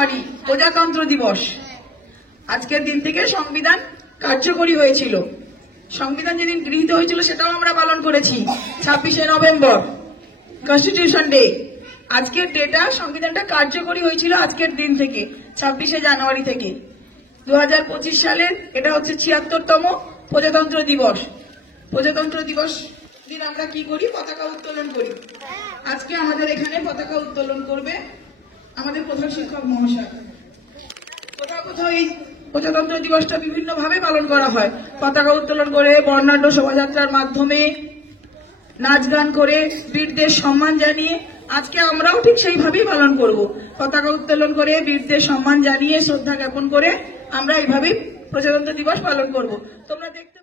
জানুয়ারি প্রজাতন্ত্র দিবস। আজকের দিন থেকে সংবিধান কার্যকরী হয়েছিল। সংবিধান যেদিন গৃহীত হয়েছিল সেটাও আমরা পালন করেছি 26শে নভেম্বর, কনস্টিটিউশন ডে। আজকের ডেটা সংবিধানটা কার্যকরী হয়েছিল আজকের দিন থেকে 26শে জানুয়ারি থেকে। 2025 সালের এটা হচ্ছে 76তম প্রজাতন্ত্র দিবস। প্রজাতন্ত্র দিবস দিন আমরা কি করি? পতাকা উত্তোলন করি। আজকে আমাদের এখানে পতাকা উত্তোলন করবে আমাদের প্রধান শিক্ষক মহাশয়। কোথাও কোথাও এই প্রজাতন্ত্র দিবসটা বিভিন্ন ভাবে পালন করা হয়, পতাকা উত্তোলন করে, বর্ণাঢ্য শোভাযাত্রার মাধ্যমে, নাচ গান করে, বীরদের সম্মান জানিয়ে। আজকে আমরাও ঠিক সেইভাবেই পালন করব, পতাকা উত্তোলন করে, বীরদের সম্মান জানিয়ে, শ্রদ্ধা জ্ঞাপন করে আমরা এইভাবেই প্রজাতন্ত্র দিবস পালন করব। তোমরা দেখতে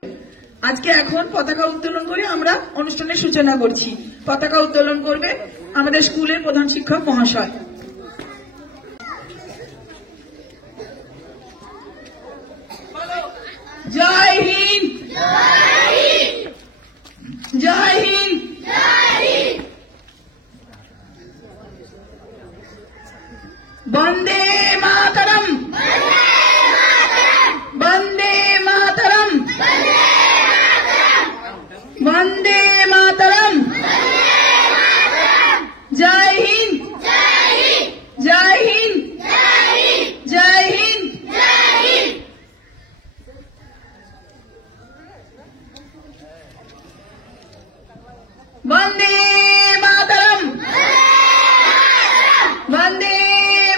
আজকে এখন পতাকা উত্তোলন করে আমরা অনুষ্ঠানের সূচনা করছি। পতাকা উত্তোলন করবে আমাদের স্কুলের প্রধান শিক্ষক মহাশয়। জয় হিন্দ, জয় হিন্দ। বন্দে মাতরম, বন্দে মাতরম, বন্দে মাতরম। জয় হিন্দ, জয় হিন্দ, জয় হিন্দ। বন্দে মাতরম, বন্দে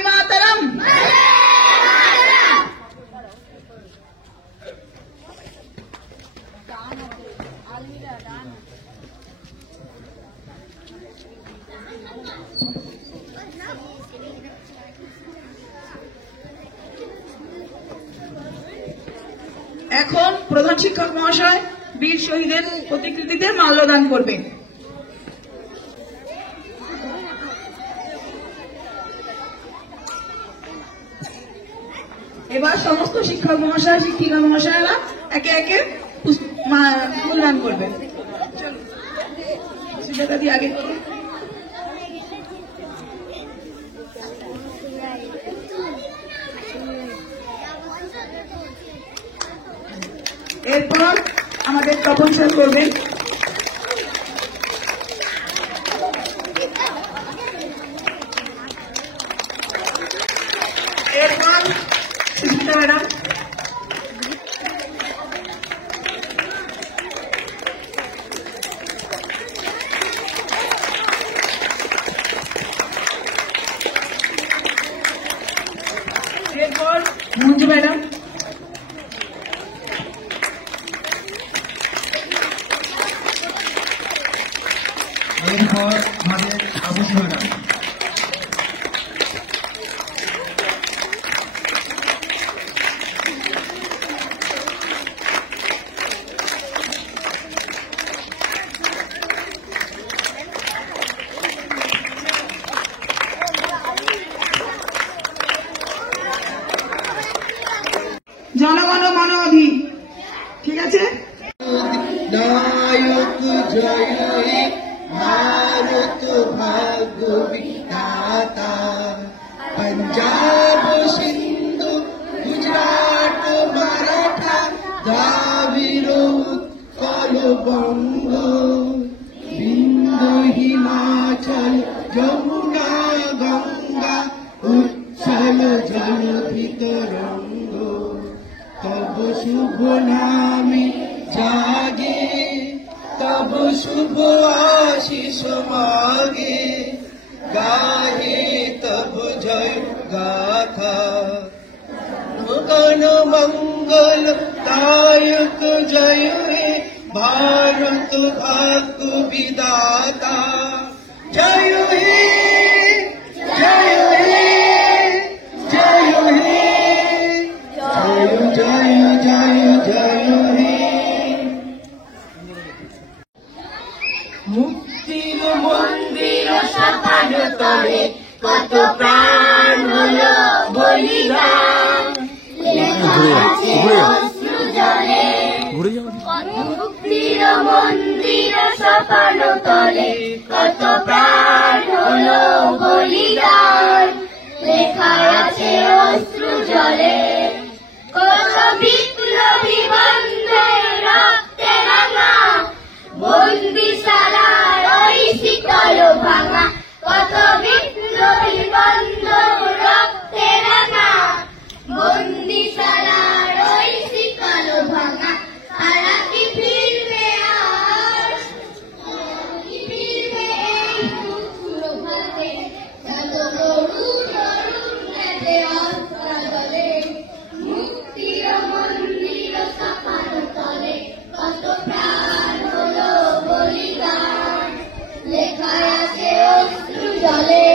মাতরম। এখন প্রধান শিক্ষক মহাশয় বীর শহীদের প্রতিকৃতিতে মাল্যদান করবেন। এবার সমস্ত শিক্ষক মহাশয়, শিক্ষিকা মহাশয়রা একে একে ফুলদান করবেন। সেটা দিয়ে আগে করুন। এরপর আমাদের তপন স্যার করবেন। এরপর সুস্মিতা ম্যাডাম। এরপর মঞ্জু ম্যাডাম। এরপর আমাদের আবুস ম্যাডাম। জনগণ মন অধি, ঠিক আছে? নায়ক জয় হে ভারত ভাগ্য বিধাতা, পঞ্জাব সিন্ধু গুজরাট মারাঠা দ্রাবিড় উৎকল বঙ্গ, বিন্দু হিমাচল যমুনা গঙ্গা উচ্ছল জলধিত রঙ্গ, তব শুভ নামে জাগে, তব শুভ আশিস মাগে, গাহে তব জয় গাথা। গণ মঙ্গল দায়ক জয় হে ভারত ভাগ্য বিধাতা, জয় হে, জয় হে, জয় হে, জয় জয় জয় জয় হে। মুক্তির মন্দির সপান তলে কত প্রাণ হলো বলিদান, লেখা আছে অশ্রু জলে। মুক্তির মন্দির সপান তলে কত প্রাণ হলো বলিদান, লেখা আছে শীতল ভাঙা কত বিপ্লবী বন্ধু রক্তে রাঙা বন্দিশালার ওই শীতল ভাঙা তারা কি ফিরবে আর কি ফিরবে এই মুখর ভাতে যত তরুণ তরুণ নেবে আস্থা দলে মুক্তির মন্দির সফল তলে কত প্রাণ হলো বলিদান লেখায় আছে অশ্রু জলে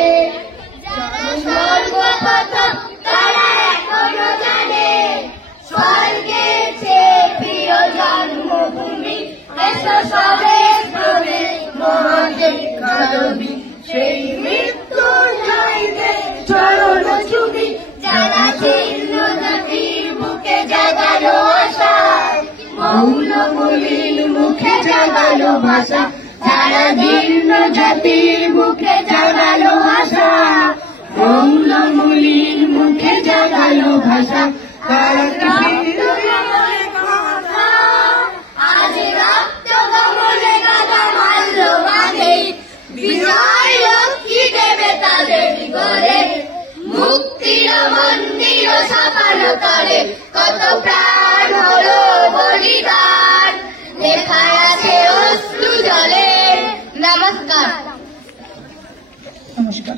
সর্বপ্রথম তারা এখনো জানে স্বর্গের চেয়ে প্রিয় জন্মভূমি এসো সবে শ্রমে মহাদেব কারবি সেই মৃত্যু জয়ীতে চরণ চুমি যারা জীর্ণ জাতির বুকে জাগালো আশা মৌলমলিন মুখে জাগালো ভাষা যারা জীর্ণ জাতির মুখে জাগালো আশা মৌলমলিন মুখে জাগালো ভাষা আজ রক্ত কমলে গাদা মারল মাঝে বিজয় লক্ষ্মী দেবে তাদের গলে মুক্তির মন্দির সফল তলে কত প্রাণ হলো বলিদান লেখায় আছে অশ্রু জলে নমস্কার নমস্কার।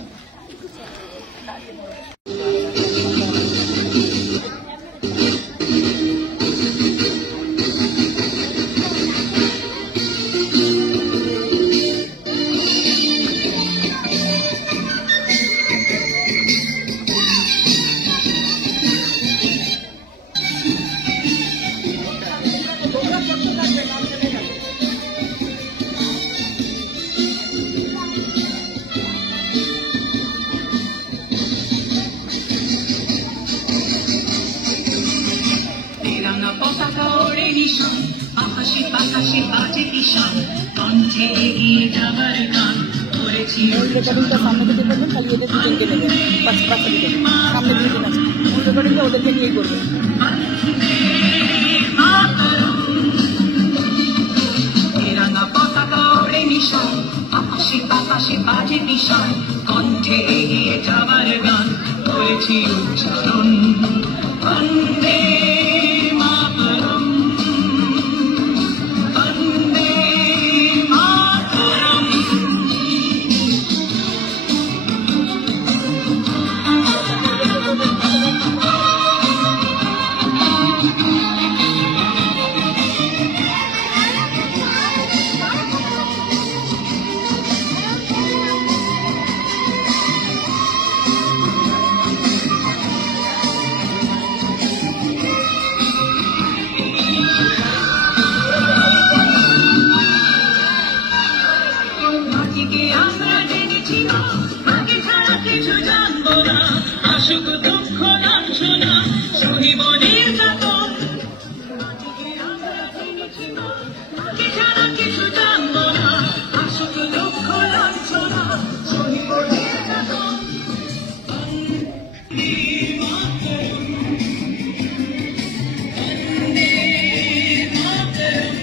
আকাশে বাতাসে বাজে কিষান কণ্ঠে এগিয়ে যাবার গান করেছি রেকর্ডিংটা সামনে থেকে করবেন, খালি এদের দুজনকে নেবেন, বাচ্চা দিবেন, সামনে দুজন আছে মূল রেকর্ডিংটা ওদেরকে নিয়েই করবেন। তেরাঙ্গা পতাকা ওড়ে নিশান আকাশে বাতাসে বাজে কিষান কণ্ঠে এগিয়ে যাবার গান করেছি উচ্চারণ বন্দে মাতরম বন্দে মাতরম। মাটিকে আমরা জেনেছি না, আগে ছাড়া কিছু জানবো না, আসুক দুঃখ লাঞ্ছনা সহিব নির্যাতন। মাটিকে আমরা জেনেছি না, আগে ছাড়া কিছু জানবো না, আসুক দুঃখ লাঞ্ছনা সহিব নির্যাতন। বন্দে মাতরম বন্দে মাতরম।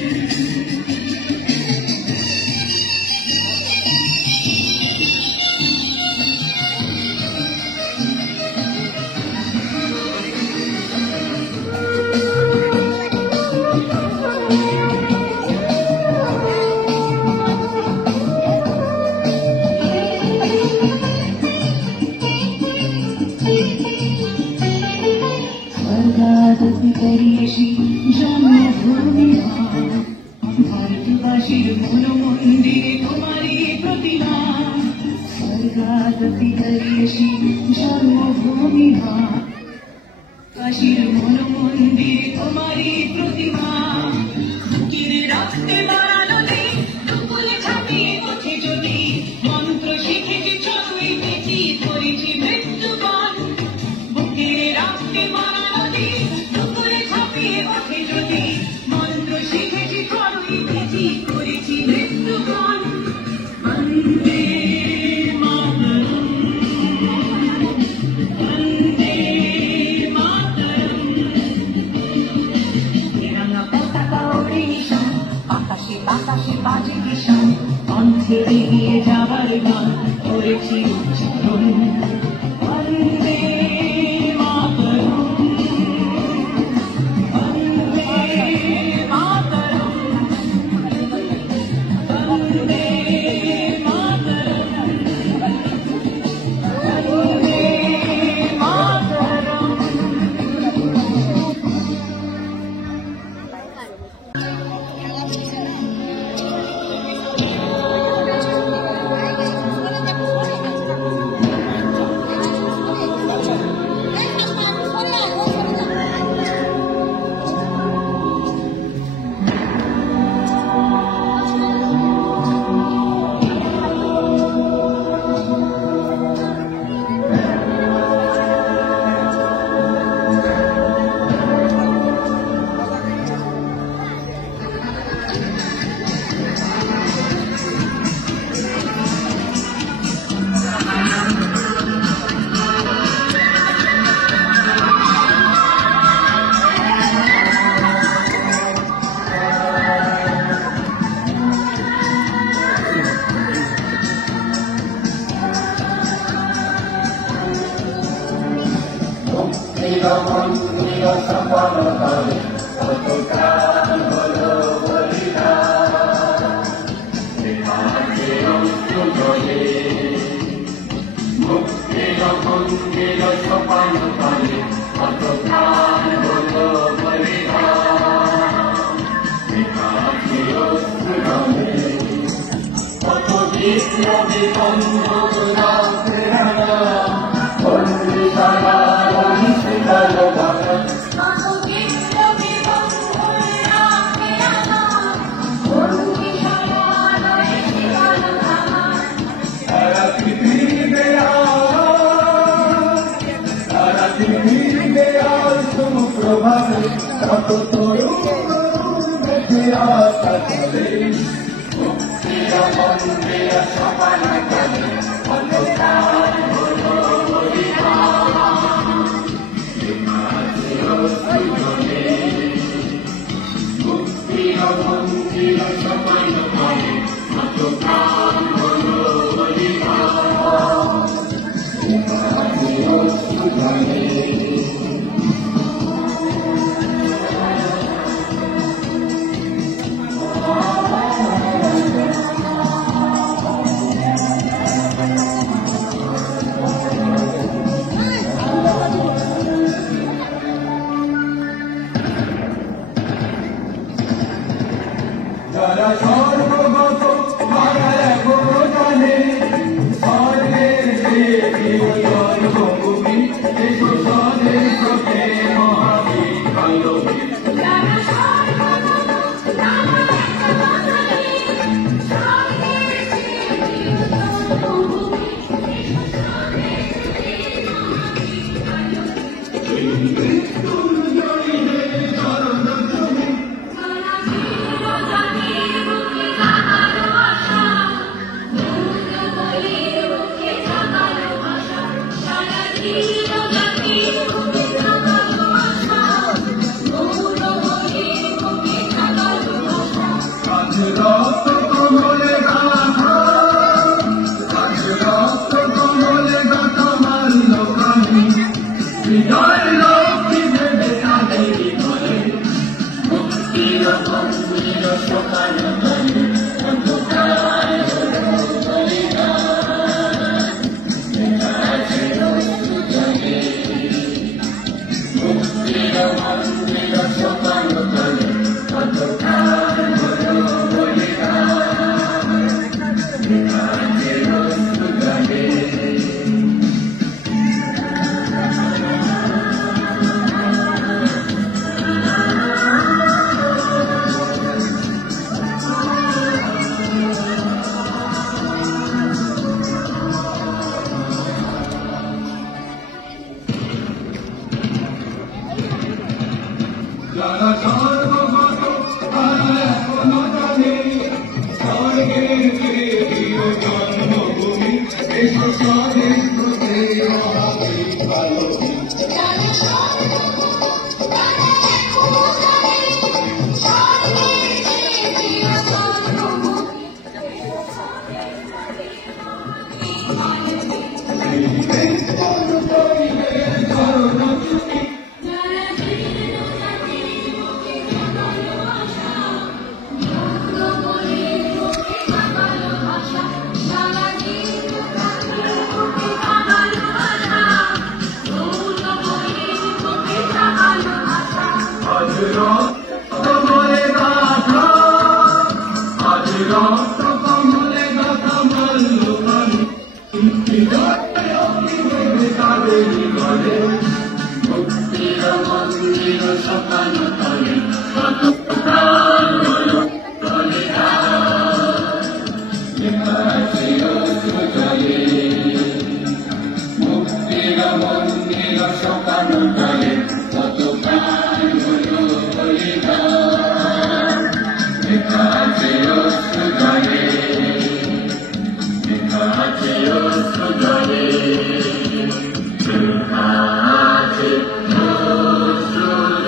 স্বর্গাদপি করিয়েছি জন্মভূমি ভারতবাসীর মূল মন্দিরে তোমারই প্রতিমা। স্বর্গাদপি করিয়েছি জন্মভূমি ভারতবাসীর মূল মন্দিরে তোমারই প্রতিমা। বুকের রক্তে বাড়ানো দেশ দুপুরে ছাপিয়ে ওঠে যদি মন্ত্র শিখেছি চলুই দেখি করেছি মৃত্যুবরণ। বুকের রক্তে বাড়ানো দেশ দুপুরে ছাপিয়ে ওঠে যদি মন্ত্র শিখেছি চলুই দেখি করেছি মৃত্যুবরণ। বন্দে মাতরম বন্দে মাতরম। তেরাঙ্গা পতাকা ওড়ে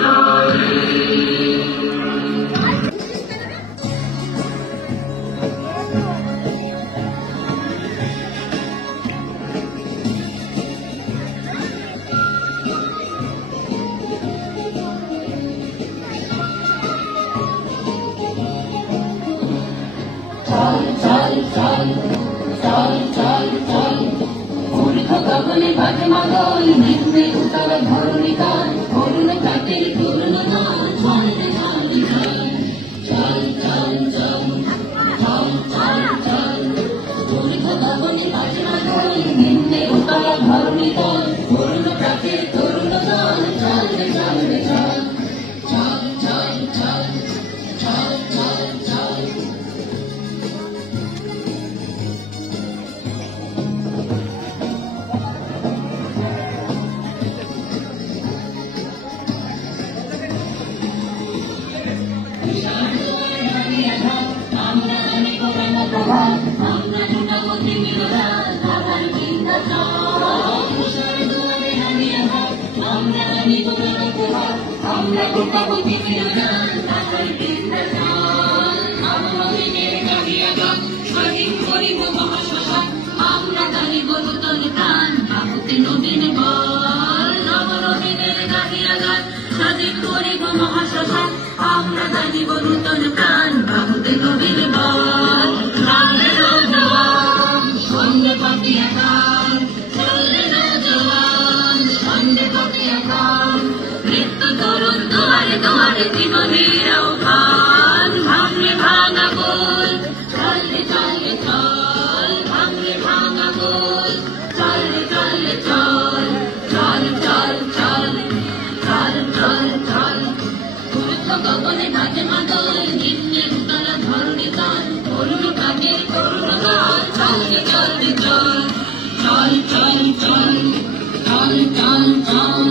Hare নিম্নে উতল ধরণী তল অরুণ প্রাতের তরুণ দল চল রে চল রে চল চল চল চল চল চল ঊর্ধ্ব গগনে বাজে মাদল নিম্নে উতল ধরণী তল অরুণ প্রাতের তরুণ দল চল রে চল রে চল চল চল চল চল চল চল আমরা জানি কোরআন প্রভাব আমরা জুটাবো তিমির রাত ঢাকার বিন্ধ্যাচল তুষার দুয়ারে হারিয়ে হাত আমরা জানি কোরআন প্রভাব আমরা জুটাবো তিমির রাত ঢাকার বিন্ধ্যাচল আমরা দিনের গাহিয়া গান স্বাধীন করিব মহাশ্মশান আমরা জানিব নূতন প্রাণ ভাবতে নবীন বল নবনবীনের গাহিয়া গান স্বাধীন করিব মহাশ্মশান আমরা জানিব নূতন প্রাণ ভাবতে নবীন বল চলে নৌজওয়ান সঙ্গে পাতিয়া গান চলে নৌজওয়ান সঙ্গে পাতিয়া গান মৃত্যু তরুণ দুয়ারে দুয়ারে জীবনের আহ্বান ভাঙলে ভাঙা গোল চলে চলে চল ভাঙলে ভাঙা গোল চলে চলে চল চল চল চল চল চল চল ঊর্ধ্ব গগনে বাজে মাদল নিম্নে উতল ধরণী তল অরুণ প্রাতের তরুণ দল চল রে চল রে চল চল চল চল চল চল চল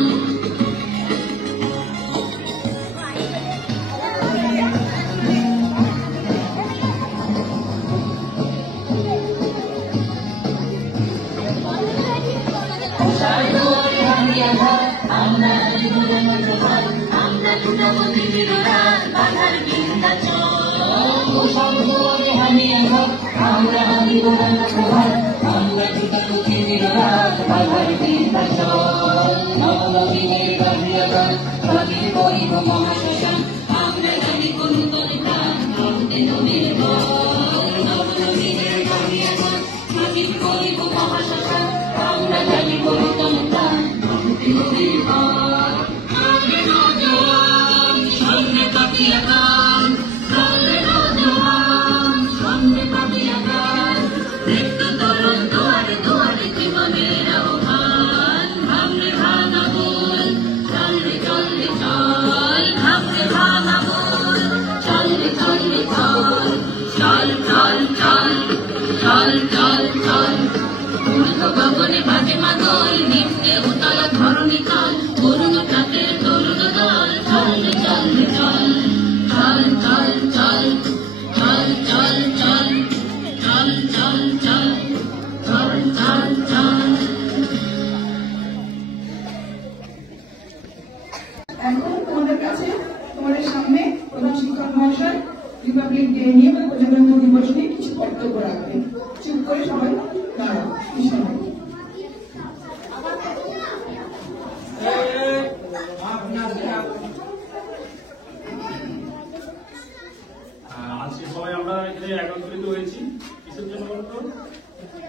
আমরা জুটাবো তিমির রাত ঢাকার বিন্ধ্যাচল আমরা হানি কোরআন প্রভাব আমরা জুটাবো তিমির রাত ঢাকার বিন্ধ্যাচল নবনবীনের গাহিয়া গান স্বাধীন করিব মহাশ্মশান আমরা জানিব নূতন প্রাণ ভাবতে নবীর বল নবনবীনের গাহিয়া গান স্বাধীন করিব মহাশ্মশান আমরা জানিব নূতন প্রাণ ভাবতে নবীর বল চলে নৌজওয়ান সঙ্গে পাতিয়া গান চলে নৌজওয়ান সঙ্গে পাতিয়া গান মৃত্যু তরুণ দুয়ারে দুয়ারে জীবনের আহ্বান ভাঙলে ভাঙা গোল চলে চলে চল ভাঙলে ভাঙা গোল চলে চলে চল চল চল চল চল চল চল ঊর্ধ্ব গগনে বাজে মাদল নিম্নে উতল ধরণী তল অরুণ প্রাতের তরুণ দল চল রে চল রে চল চল চল চল চল চল চল চল চল চল চল চল চল এখন তোমাদের কাছে তোমাদের সামনে প্রধান শিক্ষক মহাশয় রিপাবলিক ডে নিয়ে বা প্রজাতন্ত্র দিবস নিয়ে কিছু বক্তব্য রাখবেন। চুপ করে সবাই দাঁড়াও। আজকে সবাই আমরা এখানে একত্রিত হয়েছি কিসের জন্য বলতো?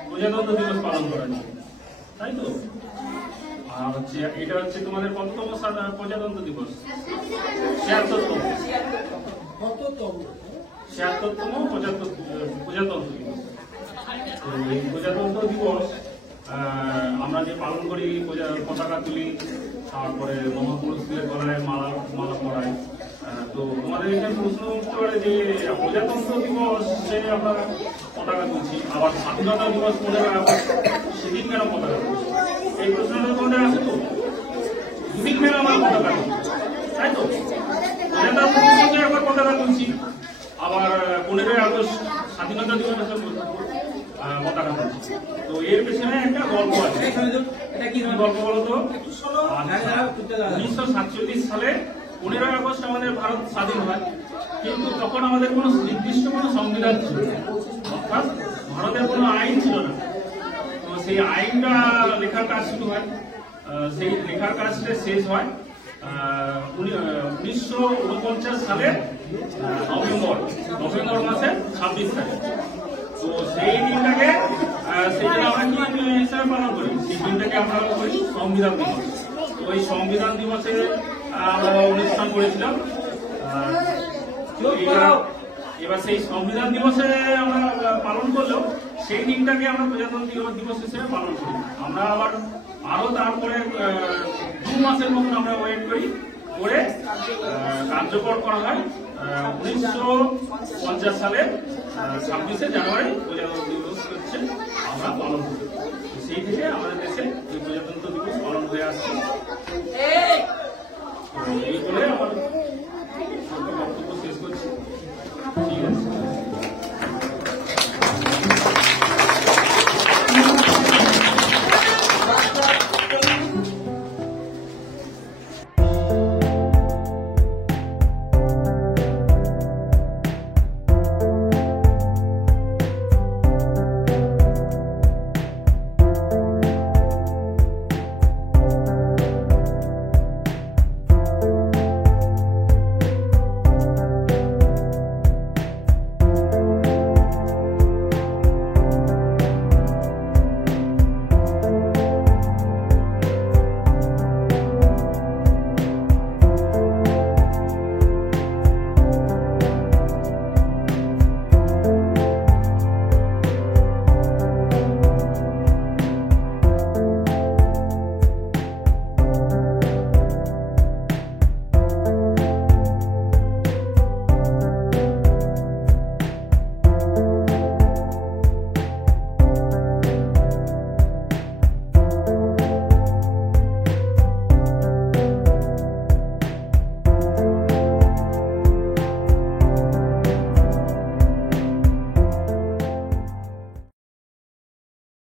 প্রজাতন্ত্র দিবস পালন করার জন্য, তাই তো? আর হচ্ছে এটা হচ্ছে তোমাদের কততম প্রজাতন্ত্র দিবস? ৭৬তম। ৭৬তম প্রজাতন্ত্র দিবস। তো এই প্রজাতন্ত্র দিবস আমরা যে পালন করি, পতাকা তুলি, তারপরে মহাপুরুষদের গলায় মালা পরাই। তো তোমাদের এখানে প্রশ্ন উঠতে পারে যে প্রজাতন্ত্র দিবসে আমরা পতাকা তুলছি, আবার স্বাধীনতা দিবস ১৫ই আগস্ট সেদিন কেন পতাকা তুলছি? এই প্রশ্নটা তোমাদের আছে তো? দুদিন কেন আমরা পতাকা তুলছি, তাই তো? প্রজাতন্ত্র দিবসে একবার পতাকা তুলছি, আবার ১৫ই আগস্ট স্বাধীনতা দিবসে পতাকা তুলছি। তো এর পেছনে একটা গল্প আছে। এটা কি গল্প বলতো? ১৯৪৭ সালে ১৫ই আগস্ট আমাদের ভারত স্বাধীন হয়, কিন্তু তখন আমাদের কোনো নির্দিষ্ট কোনো সংবিধান ছিল না, অর্থাৎ ভারতের কোনো আইন ছিল না। তো সেই আইনটা লেখার কাজ শুরু হয়, সেই লেখার কাজটা শেষ হয় ১৯৪৯ সালে নভেম্বর মাসে ২৬ তারিখ। তো সেই দিনটাকে সেই জন্য আমরা কি হিসাবে পালন করি? সেই দিনটাকে আমরা করি সংবিধান দিবস। ওই সংবিধান দিবসে আমরা অনুষ্ঠান করেছিলাম। এবার সেই সংবিধান দিবসে আমরা পালন করলেও সেই দিনটাকে আমরা প্রজাতন্ত্র দিবস হিসেবে পালন করি। আমরা আবার আরো তারপরে 2 মাসের মতন আমরা ওয়েট করি, করে কার্যকর করা হয় 1950 সালের 26শে জানুয়ারি প্রজাতন্ত্র দিবস হচ্ছে আমরা পালন করি। সেই থেকে আমাদের দেশে এই প্রজাতন্ত্র দিবস পালন হয়ে আসছে। এই বলে আমার